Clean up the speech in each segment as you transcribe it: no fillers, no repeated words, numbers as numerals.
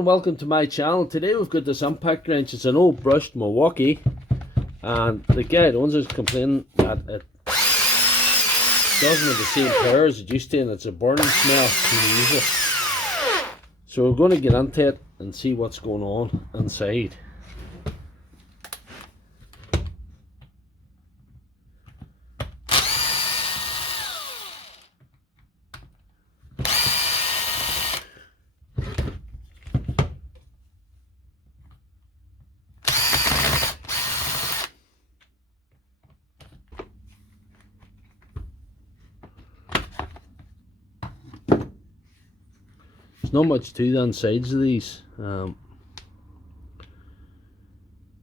Welcome to my channel. Today we've got this impact wrench. It's an old brushed Milwaukee, and the guy that owns it is complaining that it doesn't have the same power as it used to, and it's a burning smell when you use it. So we're going to get into it and see what's going on inside. There's not much to the insides of these. The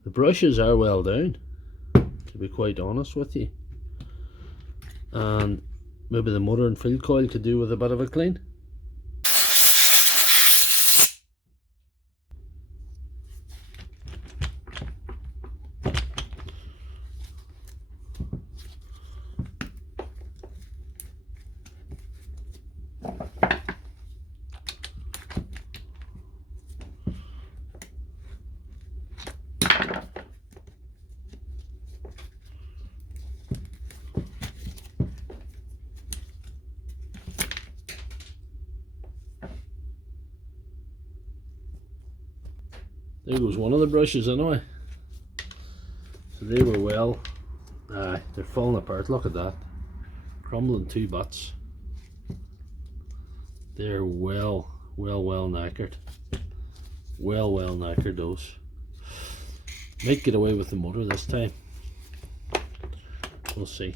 brushes are well down, to be quite honest with you, and maybe the motor and field coil could do with a bit of a clean. There goes one of the brushes anyway. So they were well, they're falling apart. Look at that, crumbling two butts. They're well knackered. Well knackered those. Might get away with the motor this time. We'll see.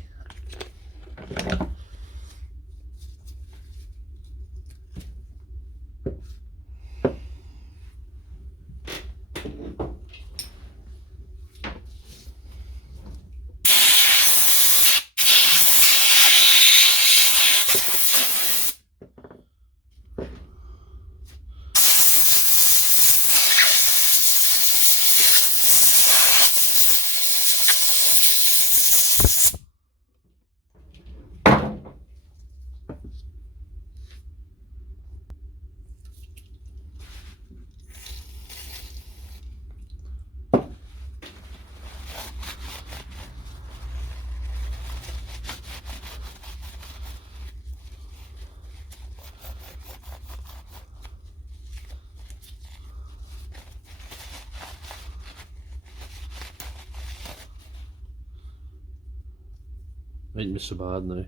Ain't be so bad now.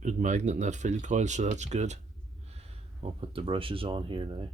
Good magnet in that field coil, so that's good. I'll put the brushes on here now.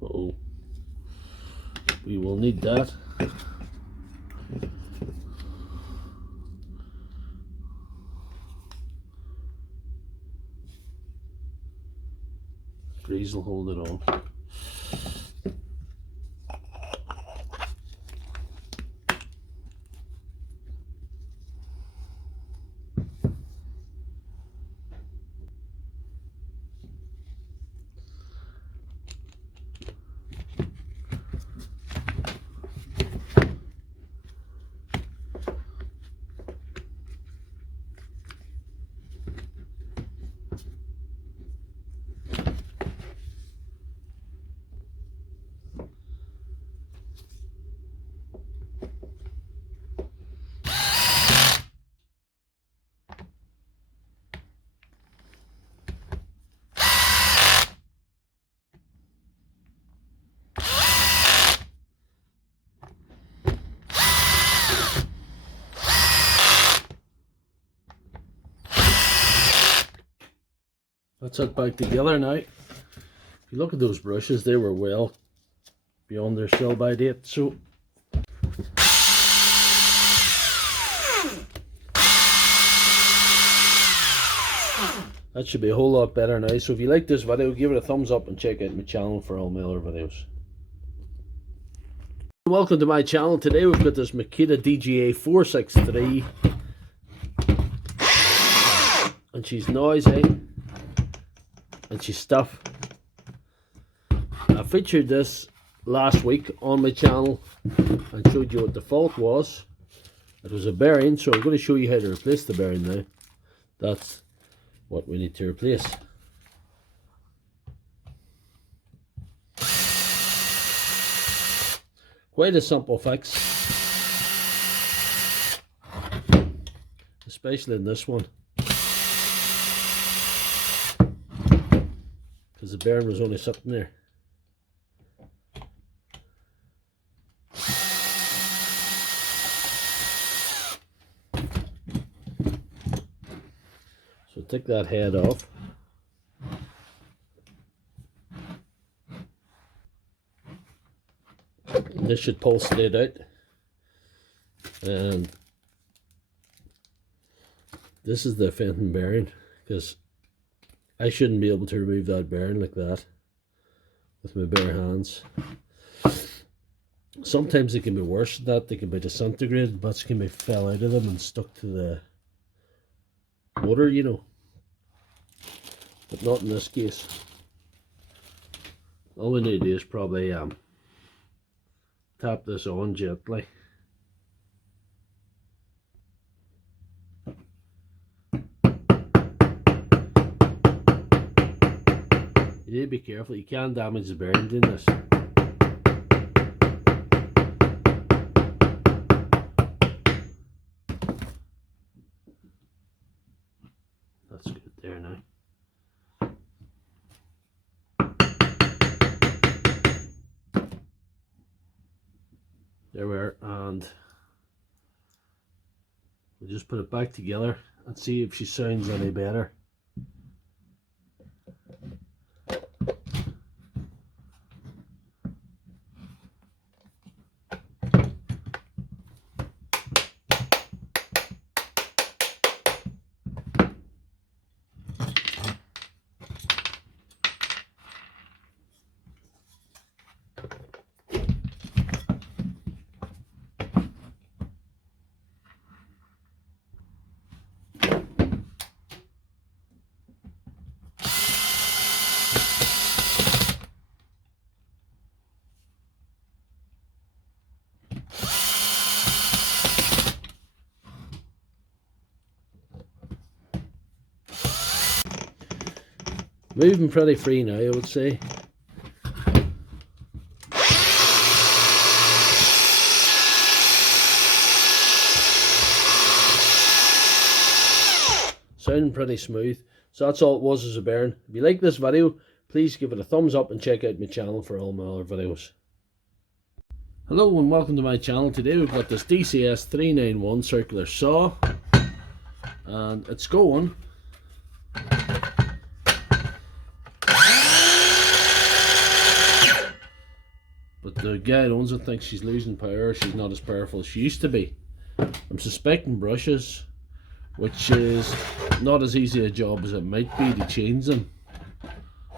Uh-oh. We will need that. Grease will hold it on. That's it back together now. If you look at those brushes, they were well beyond their sell by date, so that should be a whole lot better now. So if you like this video, give it a thumbs up and check out my channel for all my other videos. Welcome to my channel. Today we've got this Makita DGA463 and she's noisy and she's stuff. I featured this last week on my channel and showed you what the fault was. It was a bearing, so I'm going to show you how to replace the bearing now. That's what we need to replace. Quite a simple fix, especially in this one, because the bearing was only sitting there. So take that head off. This should pull straight out, and this is the offending bearing, because I shouldn't be able to remove that bearing like that with my bare hands. Sometimes they can be worse than that. They can be disintegrated, bits can be fell out of them and stuck to the motor, you know, but not in this case. All we need to do is probably tap this on gently. You need to be careful, you can damage the bearing doing this. That's good there now. There we are, and we'll just put it back together and see if she sounds any better. Moving pretty free now, I would say. Sounding pretty smooth. So that's all it was, as a bearing. If you like this video, please give it a thumbs up and check out my channel for all my other videos. Hello and welcome to my channel. Today we've got this DCS 391 circular saw, and it's going. But the guy that owns it thinks she's losing power. She's not as powerful as she used to be. I'm suspecting brushes, which is not as easy a job as it might be to change them.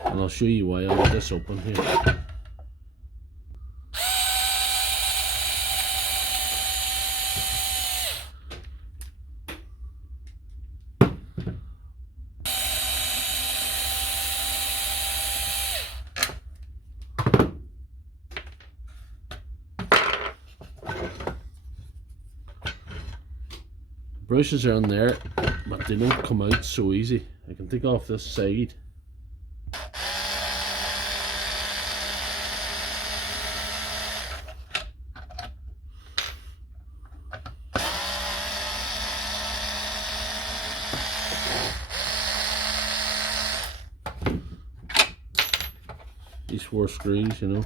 And I'll show you why. I'll get this open here. Brushes are on there, but they don't come out so easy. I can take off this side. These 4 screws, you know.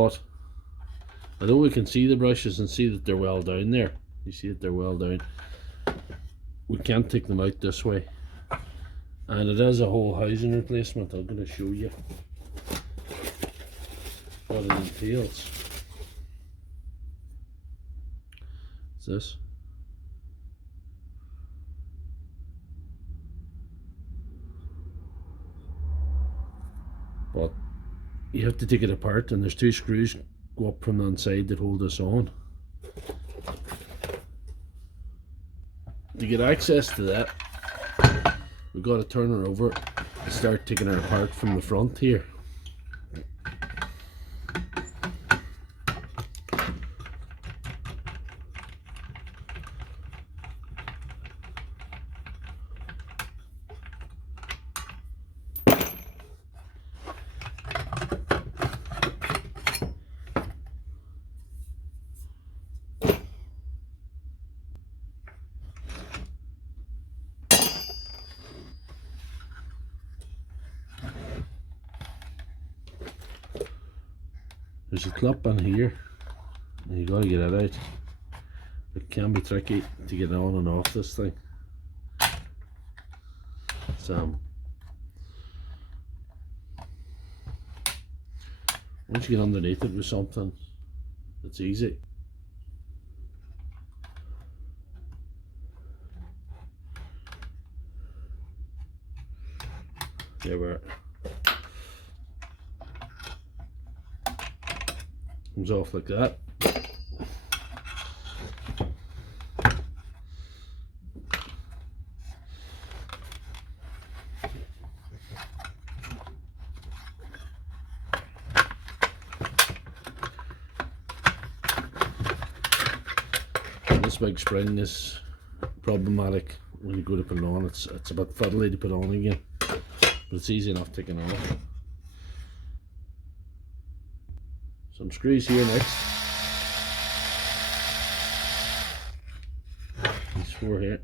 but although we can see the brushes and see that they're well down there, you see that they're well down, we can't take them out this way. And it is a whole housing replacement. I'm going to show you what it entails. It's this. But you have to take it apart, and there's 2 screws go up from the inside that hold this on. To get access to that, we've got to turn her over and start taking her apart from the front here. There's a clip in here, and you gotta get it out. It can be tricky to get on and off this thing. So once you get underneath it with something, it's easy. There we are. Comes off like that. This big spring is problematic when you go to put it on. It's a bit fiddly to put on again, but it's easy enough taking off. Some screws here next. These 4 here.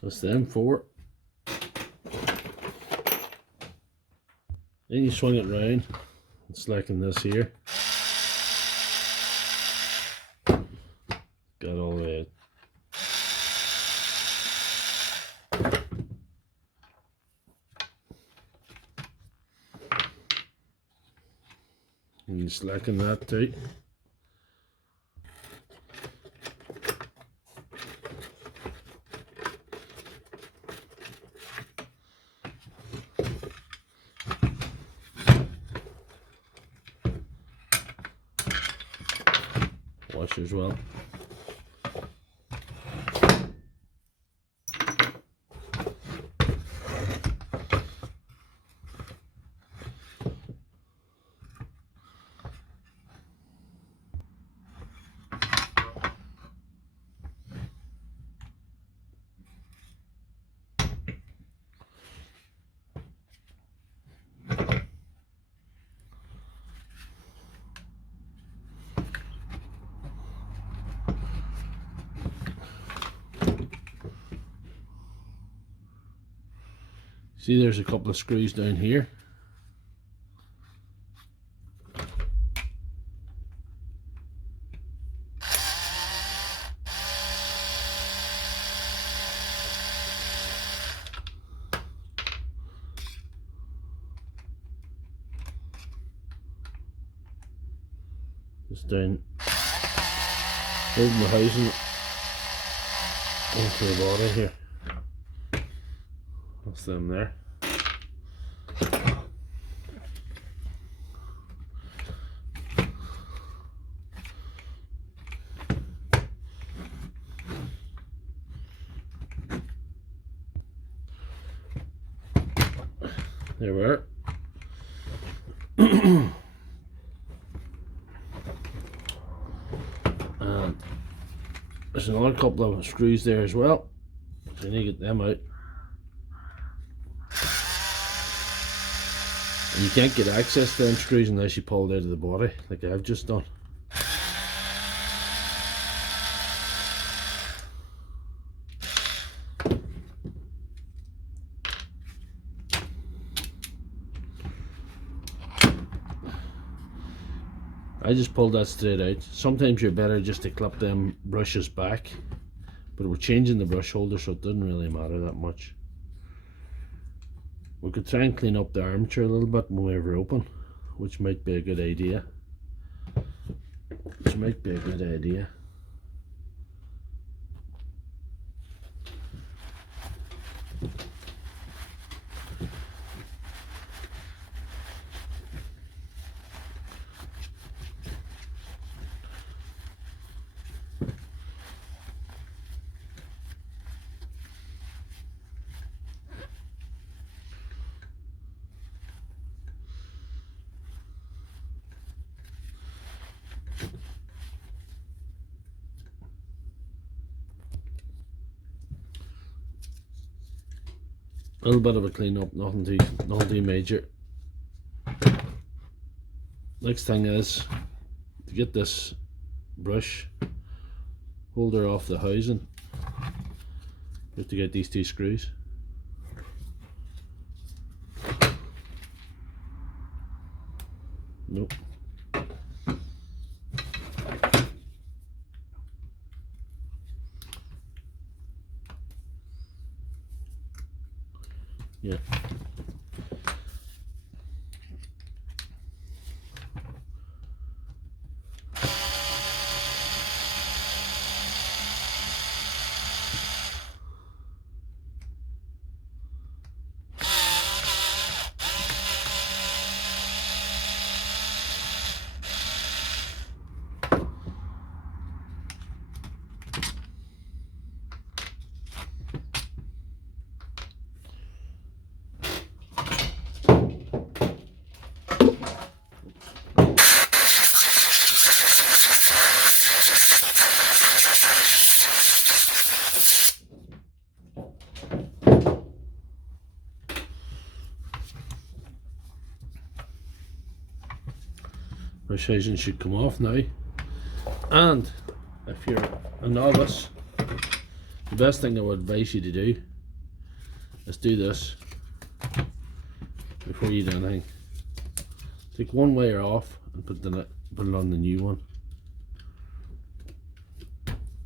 That's them 4. Then you swing it round and slacken this here. Got all the way out. And you slacken that too. Washer as well. See, there's a couple of screws down here. Just down, holding the housing into the bottom here. That's them there. There we are. And there's another couple of screws there as well, so you need to get them out. And you can't get access to them screws unless you pull it out of the body, like I've just done. I just pulled that straight out. Sometimes you're better just to clip them brushes back, but we're changing the brush holder, so it doesn't really matter that much. We could try and clean up the armature a little bit when we were open, which might be a good idea. A little bit of a clean up, nothing too major. Next thing is to get this brush holder off the housing. You have to get these two screws. Nope. Yeah. Brush housing should come off now, and if you're a novice, the best thing I would advise you to do is do this before you do anything. Take one wire off and put it on the new one.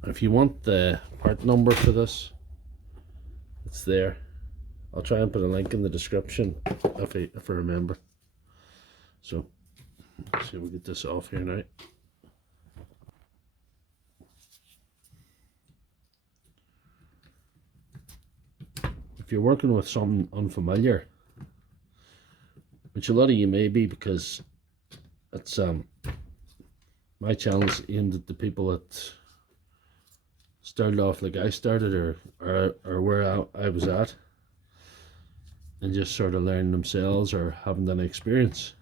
If you want the part number for this, it's there. I'll try and put a link in the description if I remember. So let's see if we get this off here now. If you're working with something unfamiliar, which a lot of you may be, because it's my channel is aimed at the people that started off like I started, or where I was at, and just sort of learning themselves or haven't any experience.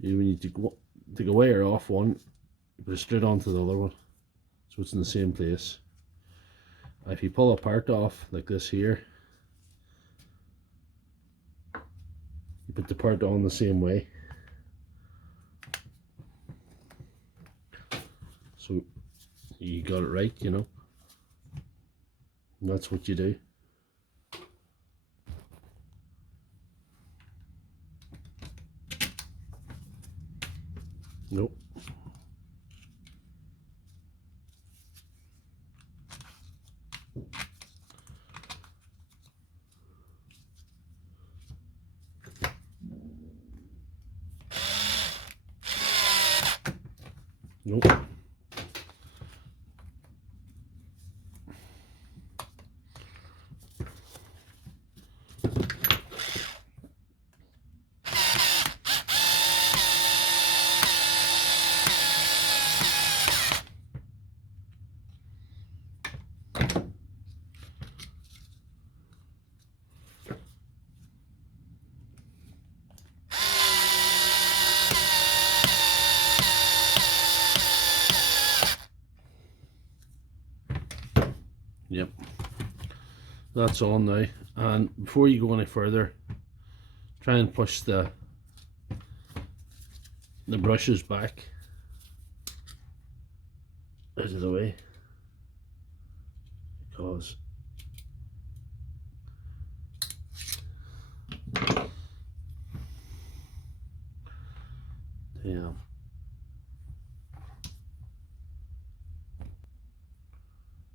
You need to take a wire off one, put it straight onto the other one, so it's in the same place. If you pull a part off like this here, you put the part on the same way, so you got it right, you know, and that's what you do. Nope. Nope. that's on now. And before you go any further, try and push the brushes back out of the way, because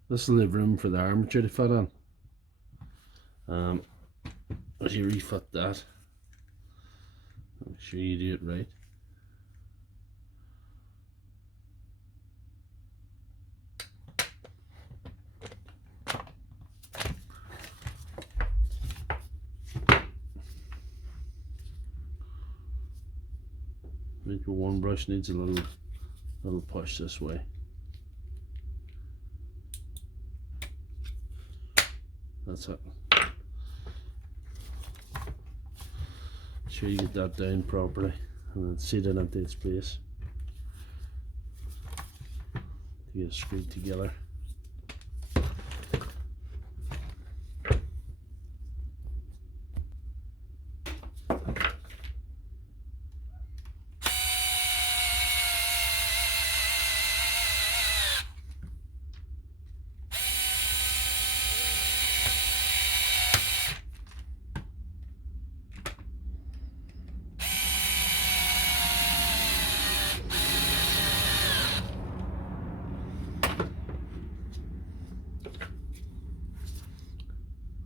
this will leave room for the armature to fit in. As you refit that, make sure you do it right. Maybe one brush needs a little push this way. That's it. Sure you get that down properly and then seat it into its place to get it screwed together.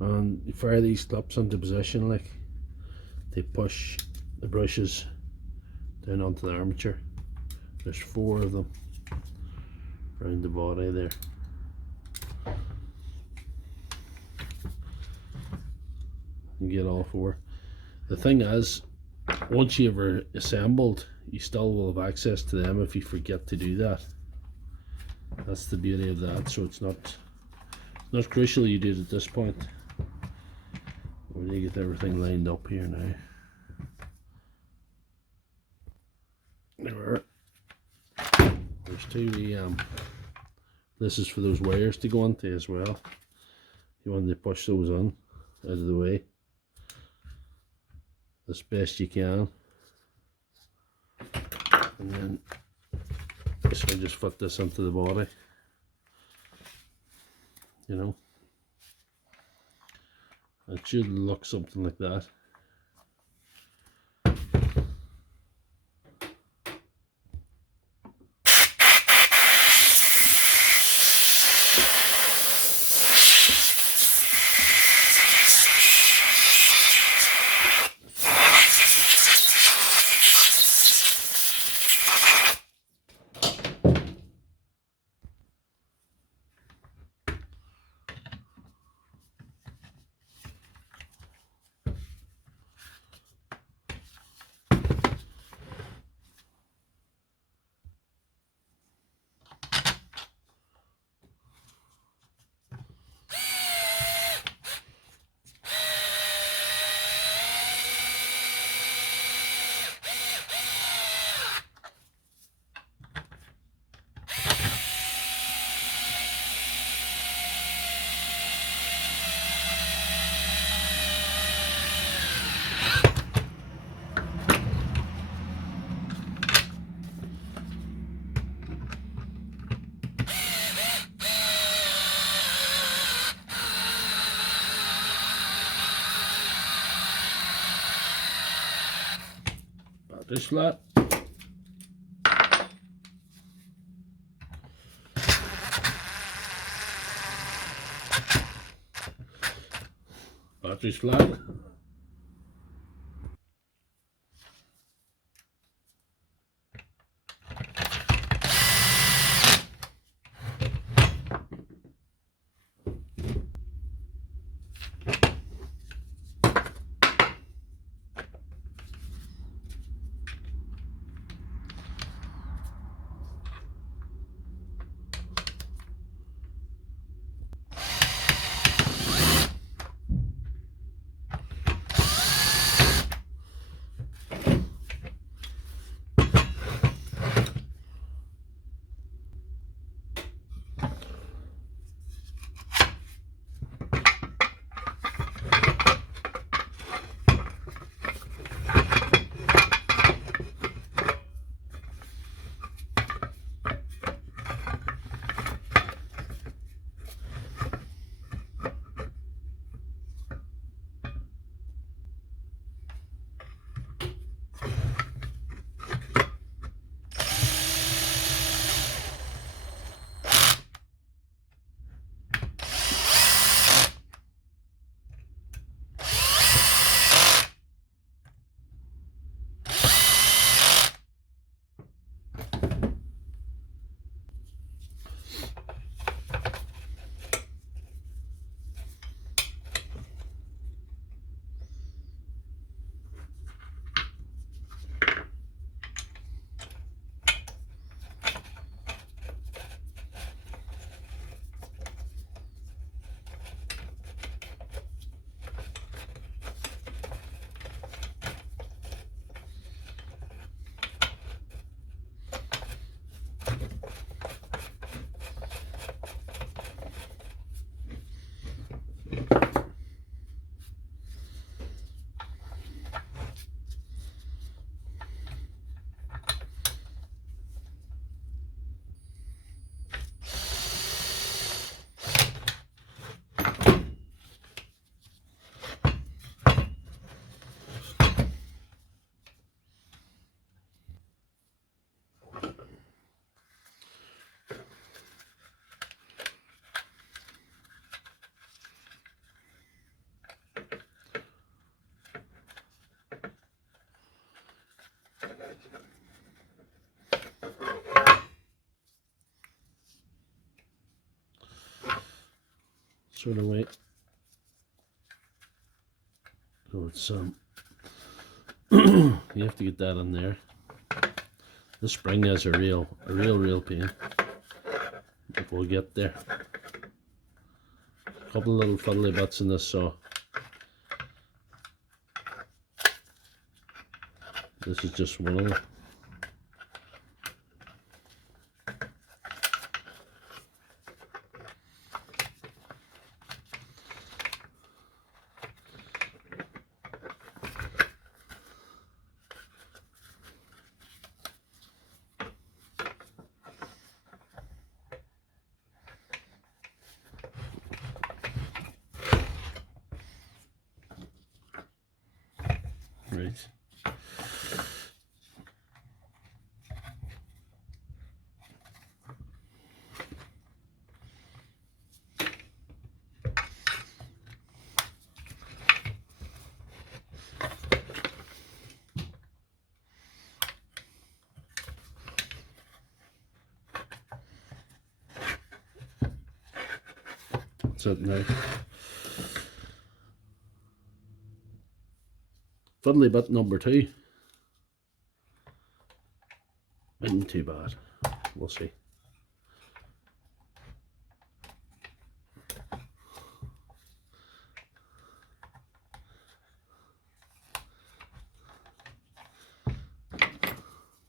And you fire these clips into position, like they push the brushes down onto the armature. There's 4 of them around the body there. You get all 4. The thing is, once you've assembled, you still will have access to them if you forget to do that. That's the beauty of that. So it's not crucial you do it at this point. We need to get everything lined up here now. There's 2 this is for those wires to go into as well. You want to push those in out of the way as best you can, and then just fit this into the body, you know. It should look something like that. Battery's flat. Battery's flat. Sort of way. So it's you have to get that in there. The spring is a real pain. But we'll get there. A couple of little fiddly bits in this saw. This is just one of them. Right. That's it now. Fiddly bit number 2. Isn't too bad. We'll see.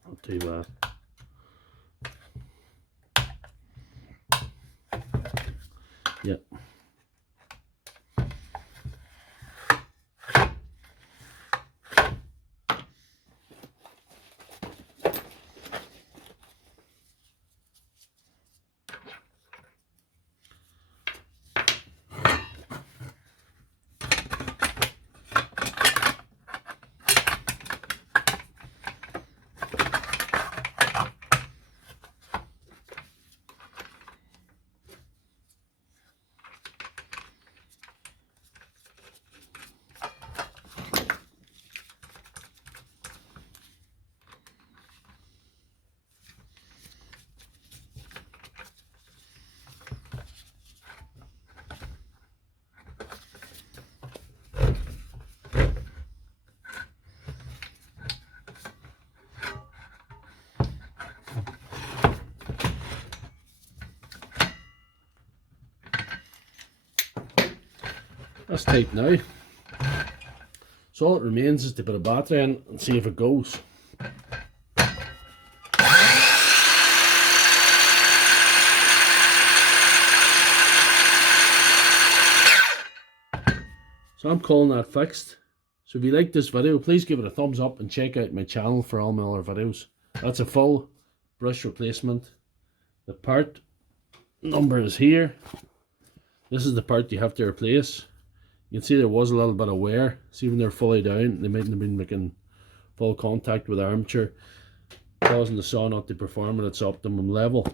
Not too bad. Yep. That's tight now. So all it remains is to put a battery in and see if it goes. So I'm calling that fixed. So if you like this video, please give it a thumbs up and check out my channel for all my other videos. That's a full brush replacement. The part number is here. This is the part you have to replace. You can see there was a little bit of wear. See, when they're fully down, they mightn't have been making full contact with the armature, causing the saw not to perform at its optimum level.